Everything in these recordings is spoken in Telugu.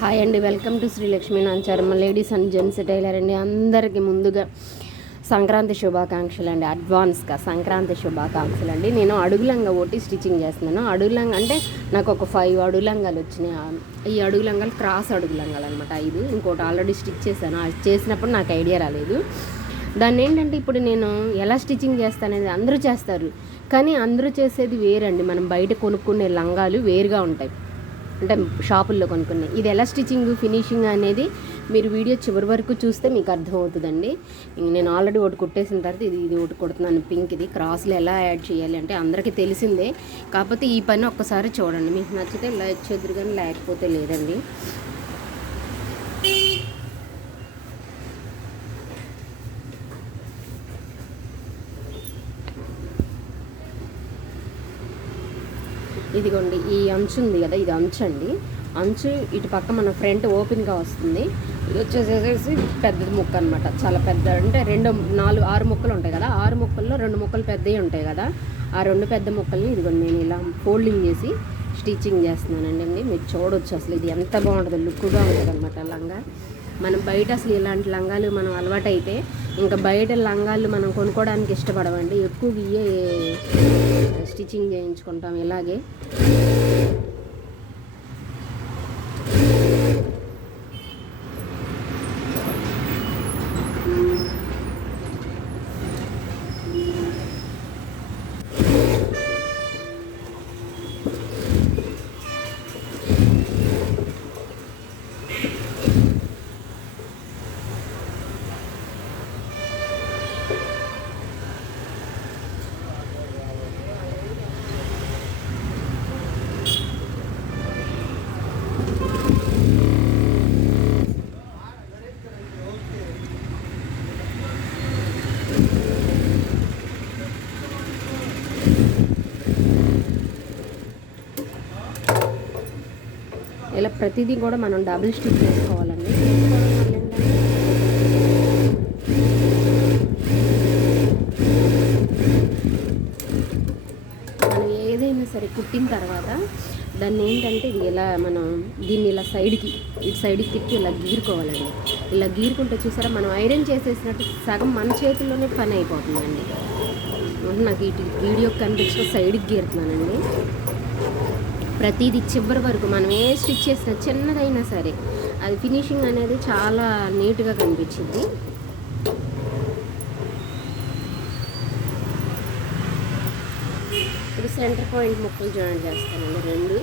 హాయ్ అండి, welcome to Srilakshmi Nancharamma ladies and gents tailor అండి. అందరికీ ముందుగా సంక్రాంతి శుభాకాంక్షలు అండి. అడ్వాన్స్గా సంక్రాంతి శుభాకాంక్షలు అండి. నేను అడుగులంగా ఒకటి స్టిచ్చింగ్ చేస్తున్నాను. అడుగులంగా అంటే నాకు ఒక 5 అడుగులంగాలు వచ్చినాయి. ఈ అడుగులంగాలు క్రాస్ అడుగులంగాలు అనమాట. 5 ఇంకోటి ఆల్రెడీ స్టిచ్ చేశాను. అది చేసినప్పుడు నాకు ఐడియా రాలేదు. దాన్ని ఏంటంటే ఇప్పుడు నేను ఎలా స్టిచ్చింగ్ చేస్తాననేది అందరూ చేస్తారు, కానీ అందరూ చేసేది వేరండి. మనం బయట కొనుక్కునే లంగాలు వేరుగా ఉంటాయి, అంటే షాపుల్లో కొనుక్కున్నాయి. ఇది ఎలా స్టిచ్చింగ్ ఫినిషింగ్ అనేది మీరు వీడియో చివరి వరకు చూస్తే మీకు అర్థమవుతుందండి. నేను ఆల్రెడీ ఒకటి కుట్టేసిన తర్వాత ఇది ఒకటి కుడుతున్నాను. పింక్ ఇది క్రాస్లో ఎలా యాడ్ చేయాలి అంటే అందరికీ తెలిసిందే, కాకపోతే ఈ పని ఒక్కసారి చూడండి. మీకు నచ్చితే లైక్ చేద్దరు, కానీ లేకపోతే లేదండి. ఇదిగోండి, ఈ అంచు ఉంది కదా, ఇది అంచు అండి. అంచు ఇటు పక్క మన ఫ్రంట్ ఓపెన్గా వస్తుంది. ఇది వచ్చేసేసి పెద్ద ముక్క అనమాట, చాలా పెద్ద. అంటే 6 ముక్కలు ఉంటాయి కదా, 6 ముక్కల్లో 2 ముక్కలు పెద్దవి ఉంటాయి కదా. ఆ 2 పెద్ద ముక్కల్ని ఇదిగోండి నేను ఇలా ఫోల్డింగ్ చేసి స్టిచ్చింగ్ చేస్తున్నానండి. మీరు చూడవచ్చు అసలు ఇది ఎంత బాగుంటుందో, లుక్గా ఉంటుంది అనమాట లంగా. మనం బయట అసలు ఇలాంటి లంగాలు మనం అలవాటైతే ఇంకా బయట లంగాలు మనం కొనుక్కోవడానికి ఇష్టపడమండి. ఎక్కువ ఇవే స్టిచ్చింగ్ చేయించుకుంటాం ఇలాగే. ఇలా ప్రతిదీ కూడా మనం డబుల్ స్టిచ్ చేసుకోవాలండి. మనం ఏదైనా సరే కుట్టిన తర్వాత దాన్ని ఏంటంటే ఇది ఇలా మనం దీన్ని ఇలా సైడ్కి ఇటు సైడ్కి తిప్పి ఇలా గీరుకోవాలండి. ఇలా గీరుకుంటే చూసారా, మనం ఐరన్ చేసేసినట్టు సగం మన చేతుల్లోనే పని అయిపోతుందండి. నాకు ఇటు వీడియో కనిపించిన సైడ్కి గీరుతున్నానండి. ప్రతిదీ చివరి వరకు మనం ఏ స్టిచ్ చేసినా చిన్నదైనా సరే అది ఫినిషింగ్ అనేది చాలా నీట్గా కనిపించింది. ఇప్పుడు సెంటర్ పాయింట్ ముక్కలు జాయిన్ చేస్తానండి 2.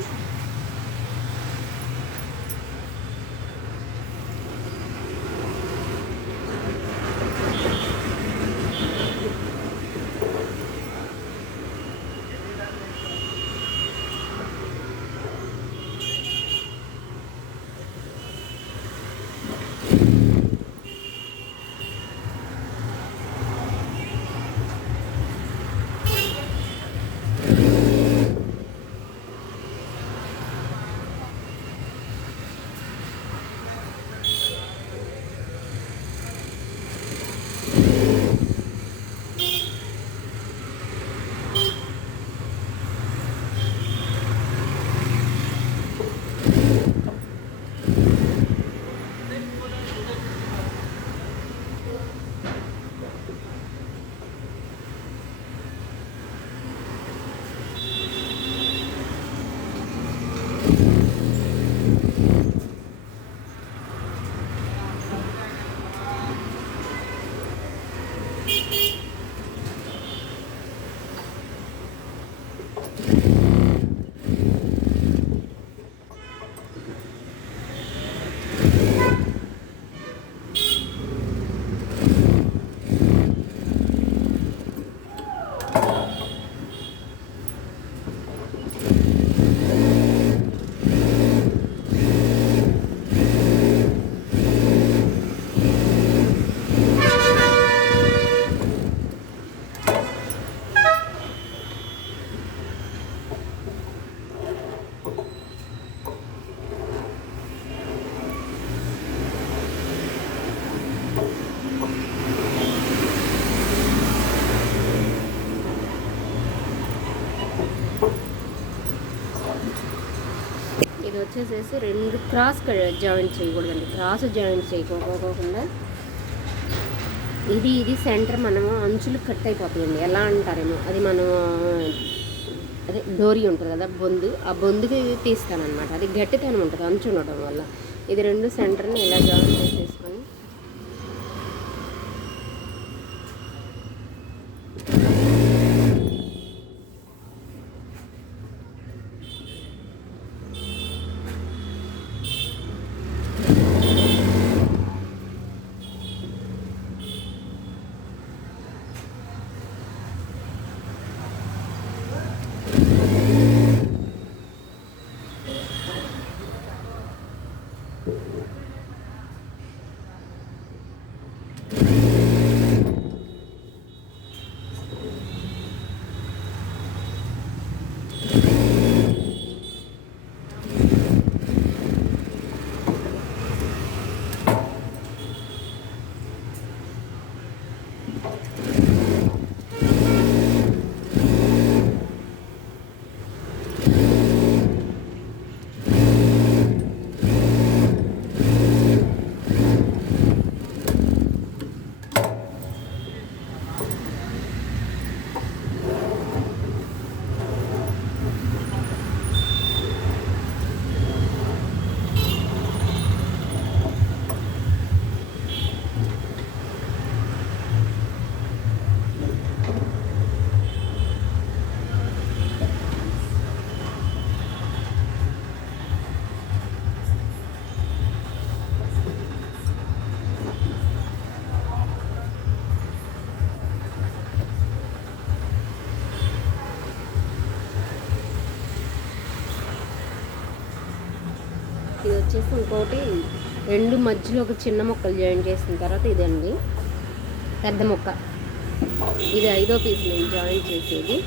వచ్చేసేసి రెండు క్రాస్ జాయింట్ చేయకూడదండి, క్రాస్ జాయింట్ చేయకోకుండా ఇది సెంటర్ మనము అంచులు కట్ అయిపోతాయండి. ఎలా అంటారేమో, అది మనము అదే డోరీ ఉంటుంది కదా బొందు, ఆ బొందుకి తీస్తానమాట. అది గట్టితనం ఉంటుంది అంచు ఉండటం వల్ల. ఇది రెండు సెంటర్ని ఇలా జాయిన్ చేసేసుకొని ఇది వచ్చేసి ఇంకోటి రెండు మధ్యలో ఒక చిన్న ముక్కలు జాయిన్ చేసిన తర్వాత ఇదండి పెద్ద ముక్క. ఇది 5వ పీస్ నేను జాయిన్ చేసేది.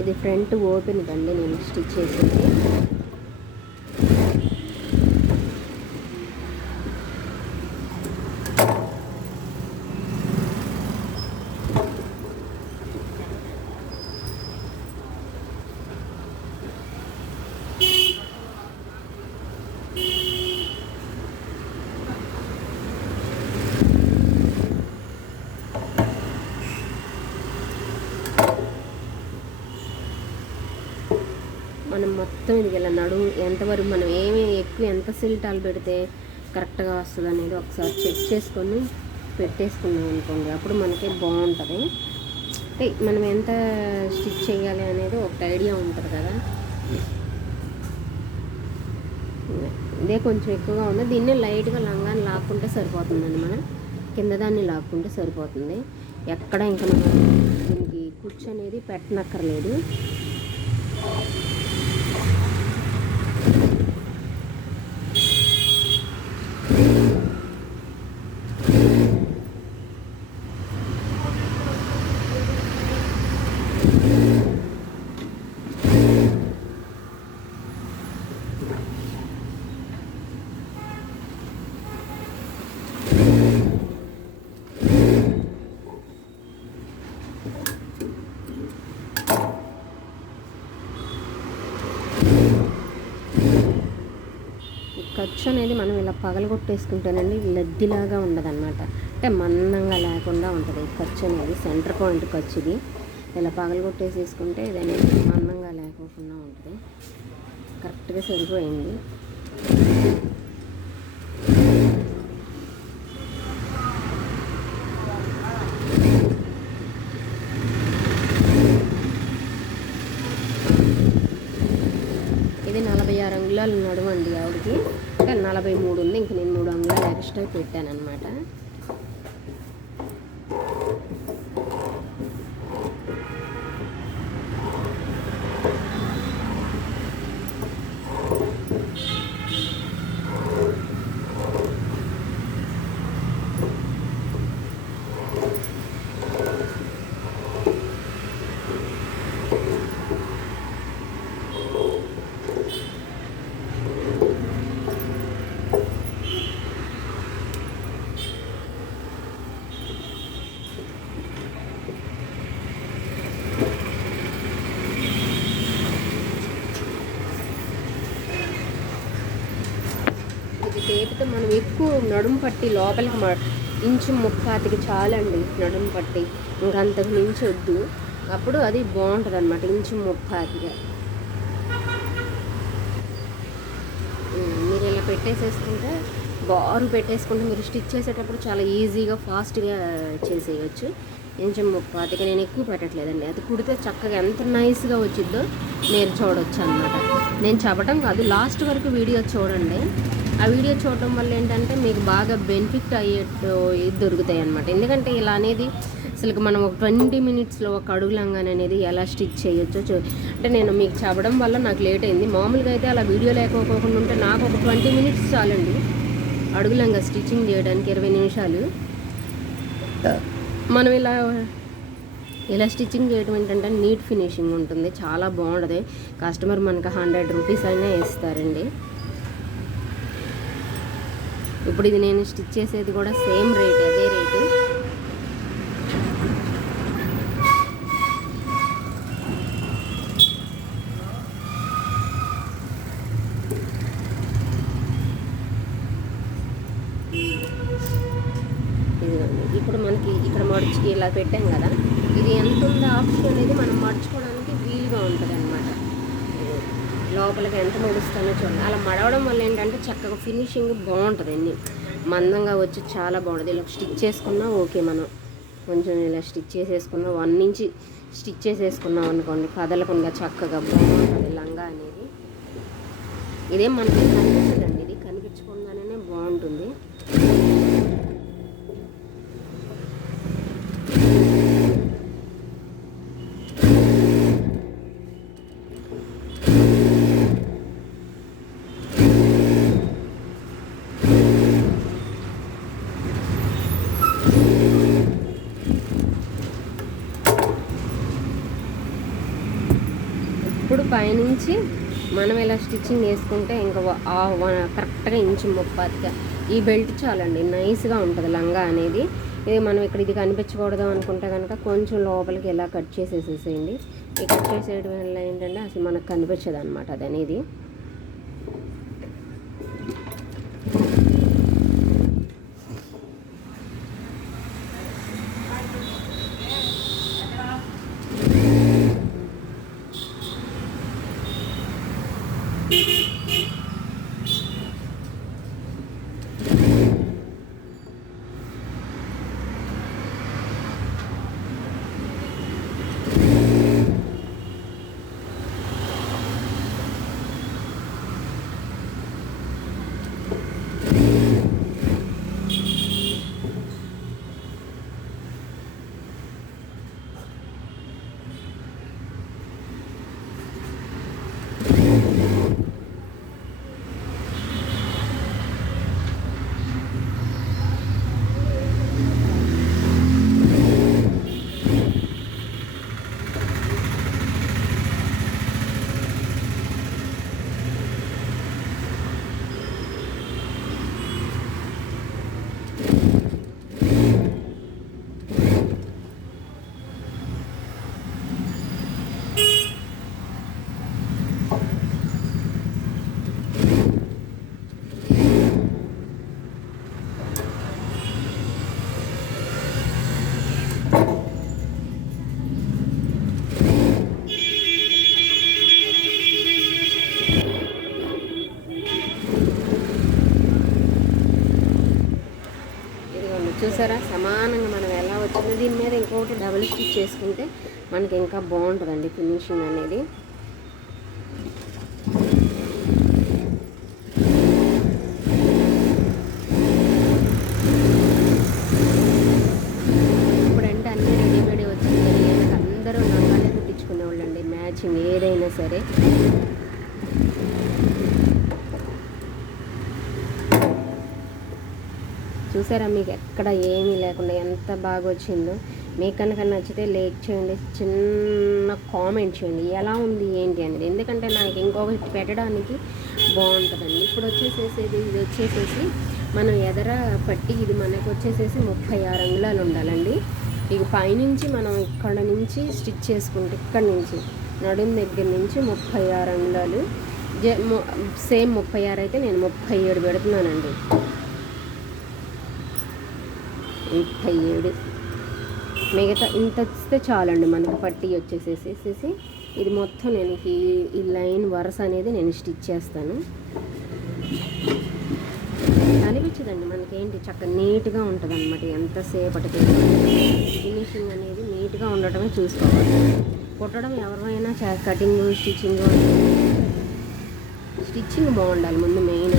ఇది ఫ్రంట్ ఓపెన్ దండి నేను స్టిచ్ చేసింది. మనం మొత్తం ఇది ఇలా నడుము ఎంతవరకు మనం ఎక్కువ ఎంత సిల్టాలు పెడితే కరెక్ట్గా వస్తుంది అనేది ఒకసారి చెక్ చేసుకొని పెట్టేసుకున్నాం అనుకోండి, అప్పుడు మనకి బాగుంటుంది. అంటే మనం ఎంత స్టిచ్ చేయాలి అనేది ఒక ఐడియా ఉంటుంది కదా. ఇదే కొంచెం ఎక్కువగా ఉంది, దీన్ని లైట్గా లంగాన్ని లాక్కుంటే సరిపోతుందండి. మనం కింద దాన్ని లాక్కుంటే సరిపోతుంది. ఎక్కడ ఇంకా మనం దీనికి కుచ్చు అనేది పెట్టనక్కర్లేదు. ఖర్చు అనేది మనం ఇలా పగలగొట్టేసుకుంటేనండి లద్దిలాగా ఉండదన్నమాట. అంటే మందంగా లేకుండా ఉంటుంది ఖర్చు అనేది. సెంటర్ పాయింట్ ఖర్చు ఇది. ఇలా పగలగొట్టేసేసుకుంటే ఇది అనేది మందంగా లేకోకుండా ఉంటుంది. కరెక్ట్గా సరిపోయింది. ఇది 46 అంగుళాలు నడుమండి ఆవిడకి. అంటే 43 ఉంది, ఇంక నేను 3 అంగుళాలు ఎక్స్ట్రా పెట్టాను అనమాట. టేపుతో మనం ఎక్కువ నడుము పట్టి లోపలికి ఇంచు ముక్కాతికి చాలండి నడుము పట్టి, ఇంకంతకు మించి వద్దు. అప్పుడు అది బాగుంటుంది అనమాట. ఇంచు ముక్కాతిగా మీరు ఇలా పెట్టేసేసుకుంటే, బారు పెట్టేసుకుంటే మీరు స్టిచ్ చేసేటప్పుడు చాలా ఈజీగా ఫాస్ట్గా చేసేయచ్చు. ఇంచు ముక్కాతిగా నేను ఎక్కువ పెట్టట్లేదండి. అది కుడితే చక్కగా ఎంత నైస్గా వచ్చిద్దో మీరు చూడవచ్చు అనమాట. నేను చెప్పడం కాదు, లాస్ట్ వరకు వీడియో చూడండి. ఆ వీడియో చూడడం వల్ల ఏంటంటే మీకు బాగా బెనిఫిట్ అయ్యేట్టు దొరుకుతాయి అనమాట. ఎందుకంటే ఇలా అనేది అసలు మనం ఒక 20 మినిట్స్లో ఒక అడుగు లంగాని అనేది ఎలా స్టిచ్ చేయొచ్చో అంటే నేను మీకు చెప్పడం వల్ల నాకు లేట్ అయింది. మామూలుగా అయితే అలా వీడియో లేకపోకుండా ఉంటే నాకు ఒక 20 మినిట్స్ చాలండి అడుగు లంగా స్టిచ్చింగ్ చేయడానికి. 20 నిమిషాలు మనం ఇలా స్టిచ్చింగ్ చేయడం ఏంటంటే నీట్ ఫినిషింగ్ ఉంటుంది, చాలా బాగుంటుంది. కస్టమర్ మనకు 100 రూపీస్ అయినా ఇస్తారండి. ఇప్పుడు ఇది నేను స్టిచ్ చేసేది కూడా సేమ్ రేట్, అదే రేటు. ఇప్పుడు మనకి ఇక్కడ మడుచుకి ఇలా పెట్టాం కదా, ఇది ఎంత ఉందో ఆప్షన్ అనేది మనం మడుచుకోవడానికి వీలుగా ఉంటుంది అనమాట. లోపలికి ఎంత మడుస్తానో చూడండి. అలా మడవడం వల్ల ఏంటంటే చక్కగా ఫినిషింగ్ బాగుంటుంది, అన్ని మందంగా వచ్చి చాలా బాగుంటుంది. ఇలా స్టిచ్ చేసుకున్నా ఓకే, మనం కొంచెం ఇలా స్టిచ్ చేసేసుకున్నా 1 ఇంచ్ స్టిచ్ చేసేసుకున్నాం అనుకోండి, కదలకుండా చక్కగా బాగుంటుంది లంగా అనేది. ఇదేం మనకి కనిపించదండి, ఇది కనిపించకుండానే బాగుంటుంది. ఇప్పుడు పైనుంచి మనం ఇలా స్టిచ్చింగ్ వేసుకుంటే ఇంకా కరెక్ట్గా 1.30 ఇంచ్ ఈ బెల్ట్ చాలండి, నైస్గా ఉంటుంది లంగా అనేది. ఇది మనం ఇక్కడ ఇది కనిపించకూడదు అనుకుంటే కనుక కొంచెం లోపలికి ఇలా కట్ చేసేసేసేయండి. ఈ కట్ చేసేయడం వల్ల ఏంటంటే అసలు మనకు కనిపించదు అనమాట అది అనేది. చూసారా సమానంగా మనం ఎలా వచ్చిందో, దీని మీద ఇంకొకటి డబుల్ స్టిచ్ చేసుకుంటే మనకి ఇంకా బాగుంటుందండి ఫినిషింగ్ అనేది. ఇప్పుడంటే అన్నీ రెడీమేడ్ వచ్చింది, అందరూ లంగాలే కుట్టించుకునేవాళ్ళండి, మ్యాచింగ్ ఏదైనా సరే. చూసారా మీకు ఎక్కడ ఏమీ లేకుండా ఎంత బాగా వచ్చిందో. మీకు కనుక నచ్చితే లైక్ చేయండి, చిన్న కామెంట్ చేయండి ఎలా ఉంది ఏంటి అనేది, ఎందుకంటే నాకు ఇంకొకటి పెట్టడానికి బాగుంటుందండి. ఇప్పుడు ఇది వచ్చేసేసి మనం ఎదర పట్టి ఇది మనకు వచ్చేసేసి 36 అంగుళాలు ఉండాలండి. ఇక పైనుంచి మనం ఇక్కడ నుంచి స్టిచ్ చేసుకుంటే ఇక్కడ నుంచి నడుము దగ్గర నుంచి 36 అంగుళాలు, సేమ్ 36 అయితే నేను 37 పెడుతున్నానండి. 37 మిగతా ఇంత వస్తే చాలండి మనకు పట్టి వచ్చేసేసి. ఇది మొత్తం నేను ఈ లైన్ వరుస అనేది నేను స్టిచ్ చేస్తాను. అనిపించదండి మనకేంటి చక్కగా నీట్గా ఉంటుంది అనమాట. ఎంతసేపటికి ఫినిషింగ్ అనేది నీట్గా ఉండటమే చూసుకోవాలి. కుట్టడం ఎవరైనా కటింగ్ స్టిచ్చింగ్ బాగుండాలి ముందు మెయిన్.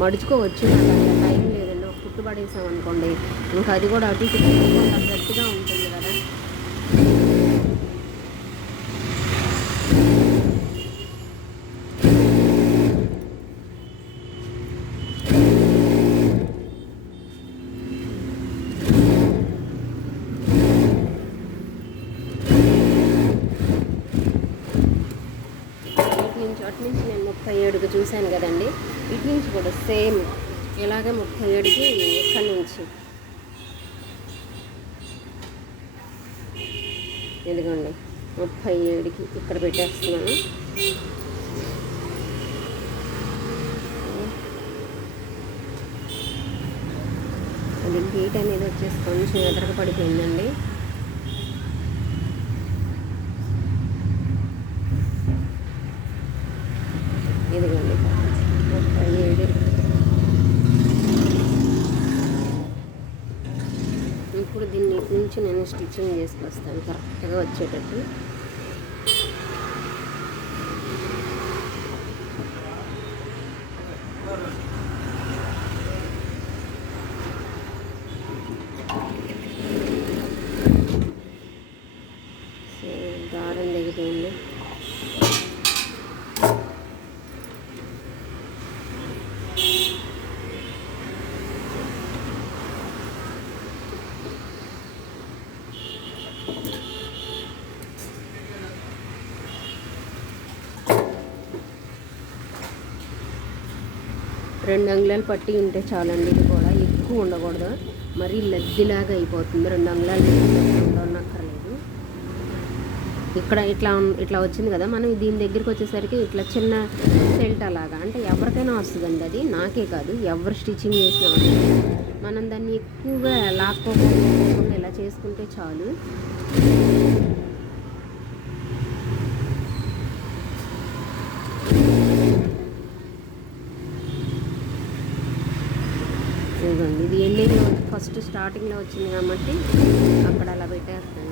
మడుచుకోవచ్చు, టైం లేదండి, ఒక కుట్టు పడేసాం అనుకోండి ఇంకా అది కూడా అటు ఇటు గట్టిగా ఉంటుంది కదా. 37కి చూశాను కదండి, ఇటు నుంచి కూడా సేమ్ ఇలాగే 37కి ఇక్కడి నుంచి ఇదిగోండి 37కి ఇక్కడ పెట్టేస్తున్నాను. అది హీట్ అనేది వచ్చేసి కొంచెం ఎదరక పడిపోయిందండి. ఇదిగోండి 37. ఇప్పుడు దీన్ని ఇటు నుంచి నేను స్టిచ్చింగ్ చేసుకొస్తాను కరెక్ట్గా వచ్చేటట్టు. దారం దిగిపోయింది. రెండు అంగుళాలు పట్టి ఉంటే చాలండి. ఇది కూడా ఎక్కువ ఉండకూడదు, మరీ లద్దిలాగా అయిపోతుంది. 2 అంగుళాలు ఉండక్కర్లేదు. ఇక్కడ ఇట్లా వచ్చింది కదా, మనం దీని దగ్గరికి వచ్చేసరికి ఇట్లా చిన్న సెల్ట్ అలాగా, అంటే ఎవరికైనా వస్తుందండి. అది నాకే కాదు, ఎవరు స్టిచ్చింగ్ చేసినా మనం దాన్ని ఎక్కువగా లాక్కోకుండా ఇలా చేసుకుంటే చాలు. ఇది ఎండింగ్లో ఫస్ట్ స్టార్టింగ్లో వచ్చింది కాబట్టి అక్కడ అలా పెట్టేస్తాను.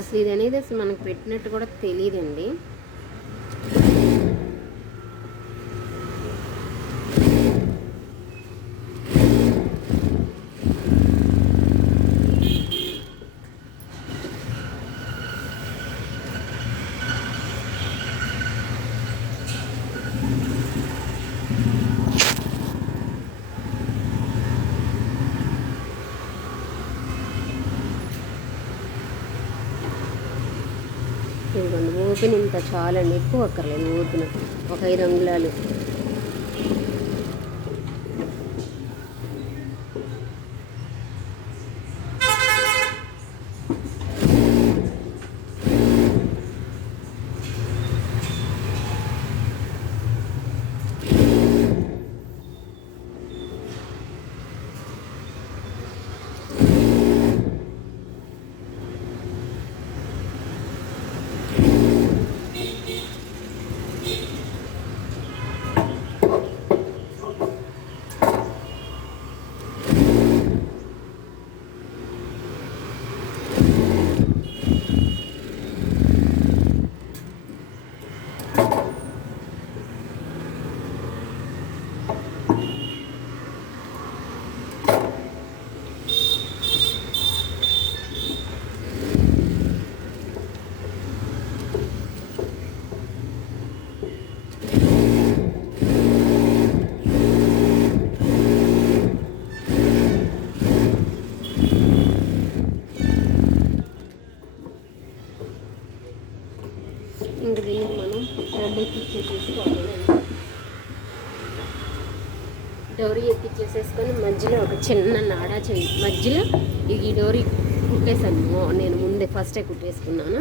అసలు ఇది అనేది అసలు మనకు పెట్టినట్టు కూడా తెలియదండి. ఇదిగోండి ఓపెన్ ఇంత చాలండి, ఎక్కువ అక్కర్లేదు. ఓపెన్ ఒక 5 అంగుళాలు. ఇంక దీన్ని మనం థ్రెడ్ ఎక్కిచ్చేసేసుకోవాలి. డోరీ ఎక్కిచ్చేసేసుకొని మధ్యలో ఒక చిన్న నాడా చెయ్యి మధ్యలో ఈ డోరీ కుట్టేసాను. నేను ముందే ఫస్టే కుట్టేసుకున్నాను.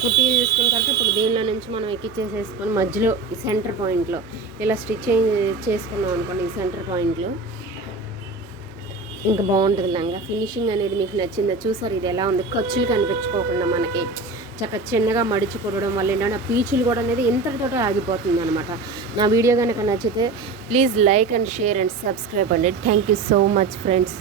కుట్టి తీసుకున్న తర్వాత ఇప్పుడు దీనిలో నుంచి మనం ఎక్కిచ్చేసేసుకొని మధ్యలో ఈ సెంటర్ పాయింట్లో ఇలా స్టిచ్ చేసుకున్నాం అనుకోండి. ఈ సెంటర్ పాయింట్లో ఇంకా బాగుంటుంది లంగా. ఫినిషింగ్ అనేది మీకు నచ్చిందా? చూసారు ఇది ఎలా ఉంది, ఖర్చులు కనిపించుకోకుండా మనకి చక్కగా చిన్నగా మడిచి కుట్టడం వల్ల ఏంటంటే పీచులు కూడా అనేది ఇంతటితో ఆగిపోతుంది అనమాట. నా వీడియో కనుక నచ్చితే please like and share and subscribe అండి. Thank you so much friends.